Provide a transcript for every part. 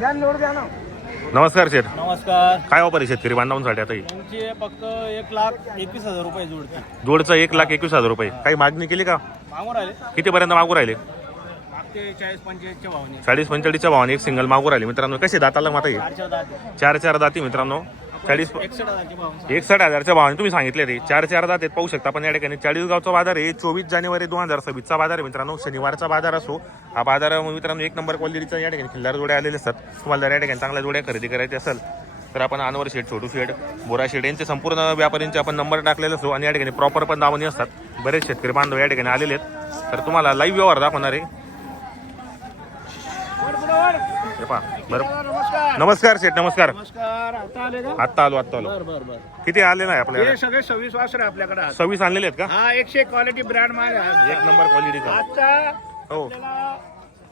नमस्कार शेठ. नमस्कार. काय ऑफर आहे शेतकरी बांधवांसाठी आता? तुमची फक्त 1,21,000 रुपये जोडची. जोडचं 1,21,000 रुपये. काही मागणी केली का? मागून राहिले कितीपर्यंत मागू राहिले? मागते 40-45च्या भावाने. 40-45च्या भावाने एक सिंगल मागू राहिले मित्रांनो. कसे दाताला माता येईल? 4 दाती मित्रांनो. 61,000च्या भावाने तुम्ही सांगितले ते 4 दात आहेत. पाहू शकता आपण या ठिकाणी 40 गावचा बाजार आहे. 24 जानेवारी 2026चा बाजार आहे मित्रांनो. शनिवारचा बाजार असो. हा बाजार मित्रांनो एक नंबर क्वालिटीचा या ठिकाणी खिल्लार जोड्या आलेले असतात. तुम्हाला जर या ठिकाणी चांगल्या जोड्या खरेदी करायची असेल तर आपण अनवर शेठ, छोटू शेठ, बोरा शेठ यांचे संपूर्ण व्यापाऱ्यांचे आपण नंबर टाकलेले असतो आणि या ठिकाणी प्रॉपर पण दावणी असतात. बरेच शेतकरी बांधव या ठिकाणी आलेले आहेत. तर तुम्हाला लाईव्ह व्यवहार दाखवणार आहे. नमस्कार शेठ. नमस्कार. आता आलो. किती आले नाही आपल्याला? सगळे 26 वासरे आपल्याकडे. 26 आणलेले आहेत का? हा 100 क्वालिटी ब्रँड माल आहे. एक नंबर क्वालिटीचा. आजचा हो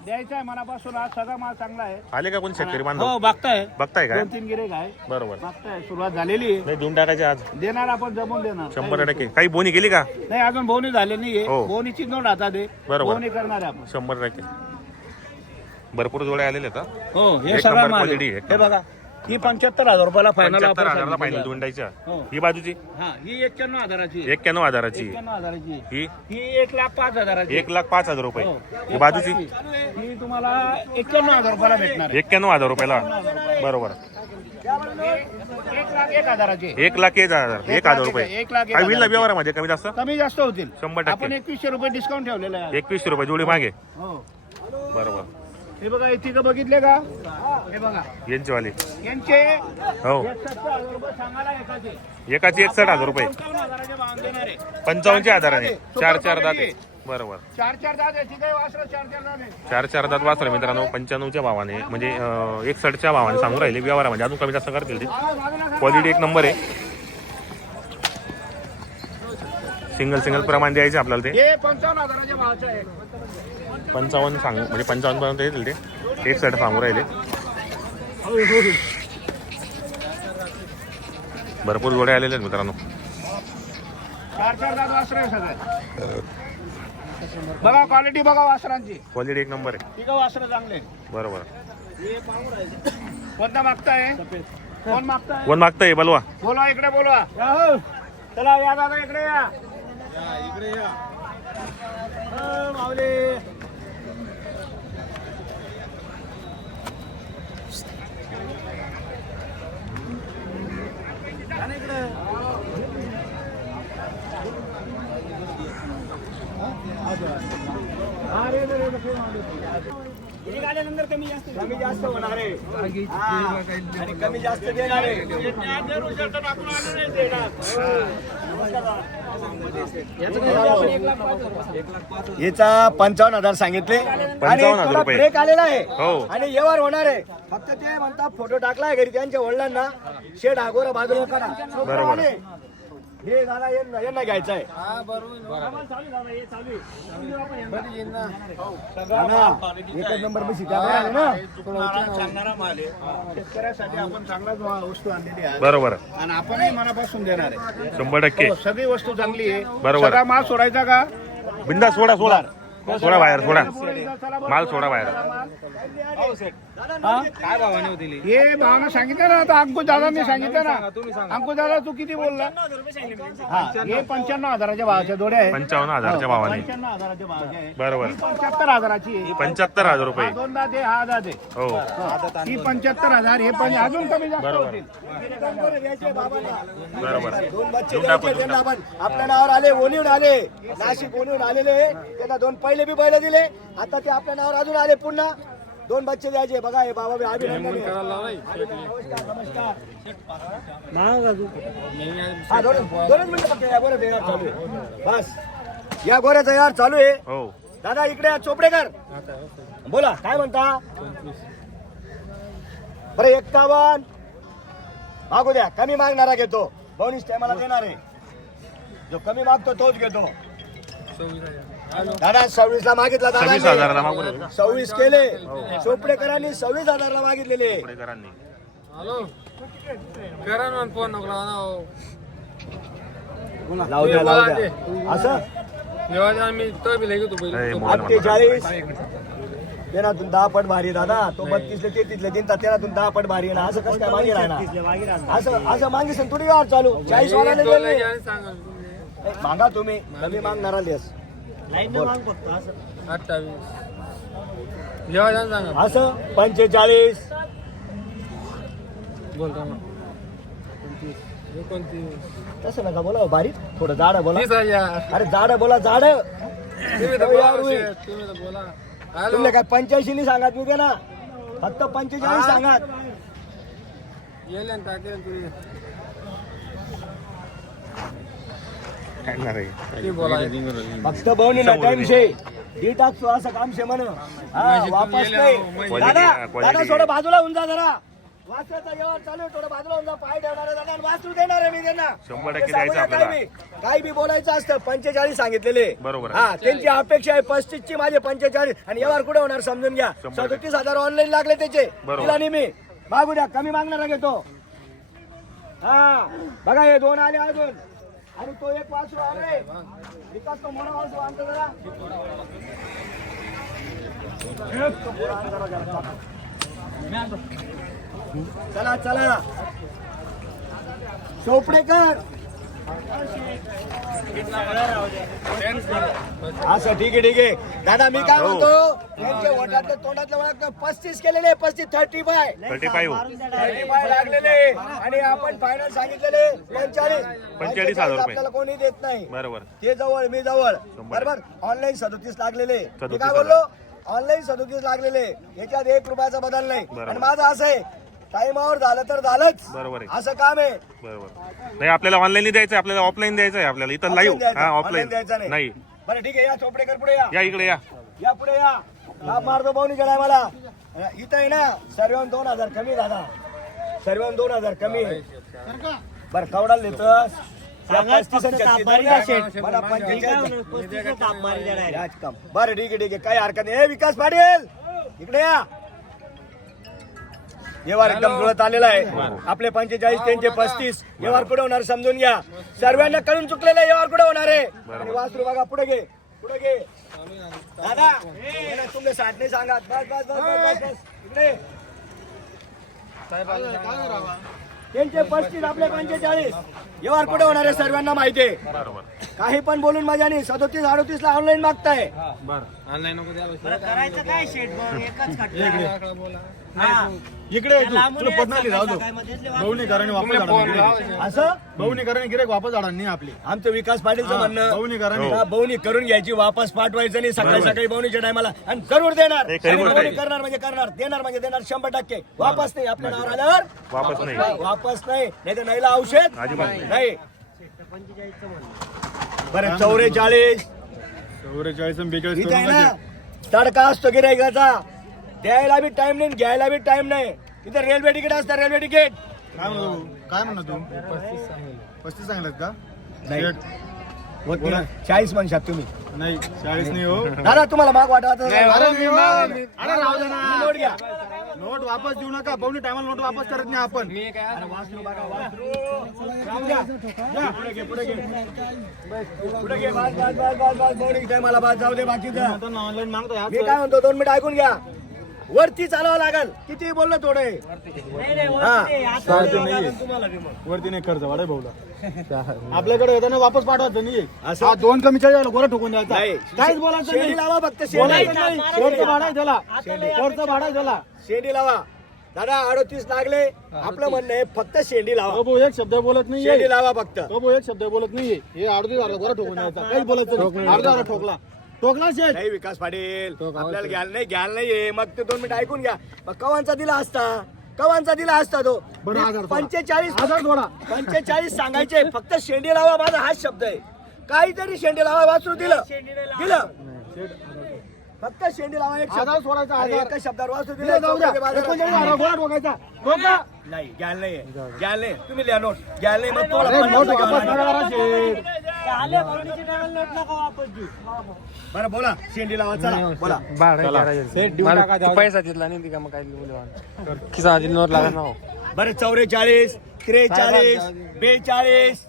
द्यायचा आहे मनापासून. आज सगळा माल चांगला आहे. आले का कोण शेतकरी बांधव? हो बघताय का? 2-3 गिरेक आहे. बरोबर. बघताय सुरुवात झालेली आहे. नाही देऊन टाकायचे आज. देणार आपण, जमून देणार 100%. काही बोनी केली का? नाही अजून बोनी झाले नाहीये. हो. बोनीची नोट आता दे. बरोबर. बोनी करणार आहे आपण 100%. भरपूर जोड्या आलेले आहेत. हो हे एक सगळा नंबर माल क्वालिटी आहे. आहे. हे बघा ही 75,000 रुपयाला फायनल 75,000ला फायनल देऊन द्यायच्या. हो. ही बाजूची हा ही 91,000ची. 91,000ची. 91,000ची. ही ही 1,05,000ची. 1,05,000 रुपये. हो. ही बाजूची ही तुम्हाला 91,000 रुपयाला भेटणार आहे. 91,000 रुपयाला. बरोबर. 1,01,000ची. 1,01,000 रुपये. 1,01,000. काय होईल ना व्यवहारामध्ये कमी जास्त? कमी जास्त होतील. 100%. आपण 2100 रुपये डिस्काउंट ठेवलेलं आहे. 2100 रुपये जोडी मागे. हो बरोबर. हे बघा इथे का बघितले का? हे बघा यांची वाली. यांचे हो 61,000 रुपये सांगायला एकाचे. एकाची 61,000 रुपये. 55,000च्या भावाने देणार आहे. 55,000 4 दात आहे. बरोबर. 4 दात आहे. ठीक आहे वासरं 4 दात आहे. 4 दात वासरे मित्रांनो. 95च्या भावाने म्हणजे 61च्या भावाने सांगून राहिले. व्यवहारामध्ये अजून कमी जास्त करतील ते. क्वालिटी एक नंबर आहे. सिंगल प्रमाण द्यायचे आपल्याला ते. हे 55,000च्या भावाचं आहे. 55 सांगू म्हणजे 55 पर्यंत येतील ते. 61 सांगू राहिले. भरपूर जोडे आलेले आहेत मित्रांनो. 4 दात वासरं आहे सगळे. बघा क्वालिटी बघा वासरांची. क्वालिटी एक नंबर आहे. ठीक आहे वासरं चांगले. बरोबर. कोणता मागताय? कोण मागताय? कोण मागताय बलवा? बोलवा इकडे बोलवा. चला या दादा इकडे या. इकडे या. माऊली आल्यानंतर कमी जास्त होणार आहे. आणि कमी जास्त देणार आहे. याचा 55,000 सांगितले. 55,000 रुपये. ब्रेक आलेला आहे. हो. आणि व्यवहार होणार आहे. फक्त ते म्हणतात फोटो टाकलाय घरी त्यांच्या वडिलांना. शेड आगोरा बाजूला करा. बरोबर. हे झाला यांना घ्यायचं आहे. एकच नंबर मी शेतकऱ्यासाठी आपण चांगलाच वस्तू आणलेली आहे. बरोबर. आणि आपणही मनापासून देणार आहे. 100%. सगळी वस्तू चांगली आहे. बरोबर. सगळा माल सोडायचा का? बिंदा सोडा बाहेर. माल सोडा बाहेर. काय भावाने होतील हे? भावाने सांगितलं ना आता. अंकुश दादांनी सांगितलं ना. अंकुश दादा तू किती बोलला? हा हे 55,000च्या भावाच्या जोड्या आहे. 55,000च्या भावाने. 55,000च्या भावाच्या आहे. बरोबर. 75,000ची आहे. 75,000 रुपये. 2 दात आहे. हा दात आहे. हो ही 75,000 हे पण अजून कमी जास्त बरोबर. होतील. बरोबर. दोन बच्चे द्यायचे त्यांना आपण. आपल्या नावावर आले. ओणीहून आले. नाशिक ओणीहून आलेले. त्यांना 2 पहिले बी बैल दिले. आता ते आपल्या नावावर अजून आले. पुन्हा 2 बच्चे द्यायचे. बघा हे बाबा अभिनंदन. नमस्कार. दोनच मिनिटं फक्त या गोऱ्याचा यार चालू आहे. बस या गोऱ्याचा यार चालू आहे. हो दादा इकडे या. चोपडेकर बोला काय म्हणता? बरं 51 मागू द्या. कमी मागणारा घेतो. बोनस टायमाला देणार आहे. जो कमी मागतो तोच घेतो. दादा 26 ला मागितला. 26,000ला मागू राहिले. 26 केले. चोपडेकरांनी 26,000ला मागितलेले. पुढेकरांनी. लावू द्या. असं ए, बोला. 48 तेनातून 10 पट भारी दादा. तो 32 33 दिन तेनातून 10 पट भारी आहे ना. असं कसं काय मागे राहणार? असं मागे सण थोडी यार चालू 40 वाला मागा तुम्ही कमी मागणारा लेस असं 45 तसं नका बोला बारीक थोडं जाड बोला. अरे जाड बोला जाड. तुम्ही काय 85 नाही सांगत मी ते ना फक्त 45 सांगत. फक्त बोनी ना टाइम शे डिटॉक्स असं काम शे म्हण. वापस नाही दादा दादा थोडं बाजूला होऊन जा जरा. वासराचा व्यवहार चालू आहे थोडं बाजूला होऊन जा. पाय ठेवणार दादा वासरू देणार आहे मी त्यांना 100% द्यायचं आपल्याला. काही बी बोलायचं असतं 45 सांगितलेले. बरोबर. हा त्यांची अपेक्षा आहे 35 ची माझे 45 आणि व्यवहार कुठे होणार समजून घ्या. 37,000 ऑनलाईन लागले त्याचे तिला नाही मी मागू द्या कमी मागणारा घेतो. हा बघा हे 2 आले अजून आणि तो एक वासरू आले विकास तो मोठा वासरू आणतो जरा. चला चला चोपडेकर असं ठीक आहे दादा मी काय म्हणतो यांचे वटातले तोंडातले ओळख 35 केलेले 35 लागलेले आणि आपण फायनल सांगितलेले 45,000 रुपये आपल्याला कोणी देत नाही. बरोबर. ते जवळ मी जवळ बरोबर. ऑनलाईन 37 लागलेले मी काय बोललो ऑनलाईन 37 लागलेले याच्यात 1 रुपयाचा बदल नाही. आणि माझं असं आहे टाइमावर झालं तर झालंच. बरोबर आहे. असं काम आहे. बरोबर नाही आपल्याला ऑनलाईन द्यायचं आपल्याला ऑफलाईन द्यायचं आहे आपल्याला इथं लाईव्ह. हा ऑफलाईन द्यायचं नाही. बरं ठीक आहे या चोपडेकर पुढे या. या इकडे या पुढे या लाभ मारतो पाहुणी जणाय मला इथं आहे ना सर्वांना 2,000 कमी दादा. सर्वांना 2,000 कमी बरं कवडाला देतोस मला 45 बरं ठीक आहे काही हरकत नाही. विकास पाटील इकडे या. व्यवहार एकदम जुळत आलेला आहे. आपले 45 त्यांचे 35 व्यवहार कुठे होणार समजून घ्या. सर्वांना कळून चुकलेला व्यवहार कुठे होणार आहे. आणि वासरू बघा पुढे घे दादा तुमचे 60 नाही सांगा. बस बस बस बस बस इकडे त्यांचे 35 आपले 45 व्यवहार कुठे होणार आहे सर्वांना माहिती आहे. काही पण बोलून मजा नाही. 37 38 ला ऑनलाईन मागताय. करायचं काय शेट एकच इकडे तुला पडणार राहू दो बहुनीकरण वापस असं बहुनीकरण गिरेक वापस जाणार नाही आपली. आमचं विकास पाटीलचं म्हणणं बहुनीकरण बहुनी करून घ्यायची वापस पाठवायचं नाही. सकाळी सकाळी बहुनीच्या टायमाला आणि जरूर देणार. बहुनी करणार म्हणजे करणार देणार म्हणजे देणार 100%. वापस नाही आपल्या नावावर आल्यावर वापस नाही नाही तर नाहीला औषध नाही. बरं 44 44 इथे आहे ना तडका असतो गिरायकाचा. द्यायला बी टाइम नाही घ्यायला बी टाइम नाही. इथे रेल्वे तिकीट असतं रेल्वे तिकीट. काय म्हणा तू 35 सांगलात का? नाही 40 म्हणशात तुम्ही. नाही 40 नाही हो दादा तुम्हाला माग वाटत नोट घ्या. नोट वापस देऊ नका. पाहुणे टायमाला नोट वापस करत नाही आपण. मला बाद जाऊ दे बाकीचं. ऑनलाईन मागतो. मी काय म्हणतो 2 मिनिट ऐकून घ्या. वरती चालावं लागल किती बोललं थोडे. वरती नाही खर्च वाढाय भाऊला. आपल्याकडे येताना वापस पाठवायचं नाही. असं 2 कमी चाळीस गोरा ठोकून द्यायचा. काहीच बोलायचं नाही. शेंडी लावा फक्त बोलायचं नाही. खर्च भाडा त्याला खर्च भाडा त्याला शेंडी लावा दादा. 38 लागले आपलं म्हणणं आहे फक्त शेंडी लावा. तो भाऊ एक शब्द बोलत नाही. शेंडी लावा फक्त. तो भाऊ एक शब्द बोलत नाहीये. हे 38 गोरा ठोकून द्यायचा. काहीच बोलायचं नाही. 38 ठोकला शेठ नाही विकास पाटील आपल्याला घ्यायला नाहीये. मग ते 2 मिनिट ऐकून घ्या. मग कवांचा दिला असता तो 45 सांगायचे फक्त शेंडी लावा. माझा हाच शब्द आहे. काहीतरी शेंडी लावा वासरू दिलं फक्त शेंडी लावा. एक शब्द सोडायचा. एका शब्दावर वासरू दिलं गोरा ठोकायचा. नाही घ्यायला नाही. तुम्ही लिहा नोट घ्यायला नाही. मग बरं बोला शेंडी लावा चला बोला. पैसा तिथला नाही का मग काय खिसा नोट लागत ना. बरं 44 43 42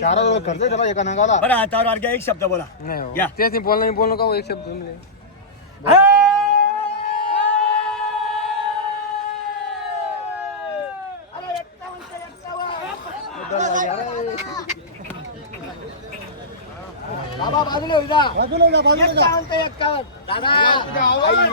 चार खर्च आहे त्याला एका नगाला. बरं हातावर अर्घ्या एक शब्द बोला. नाही हो. या. तेच नाही बोलणं, मी बोलणं का हो, एक शब्द तुम्ही. बाबा बाजूला होईल का? बाजूला जा, बाजूला जा. 51. दादा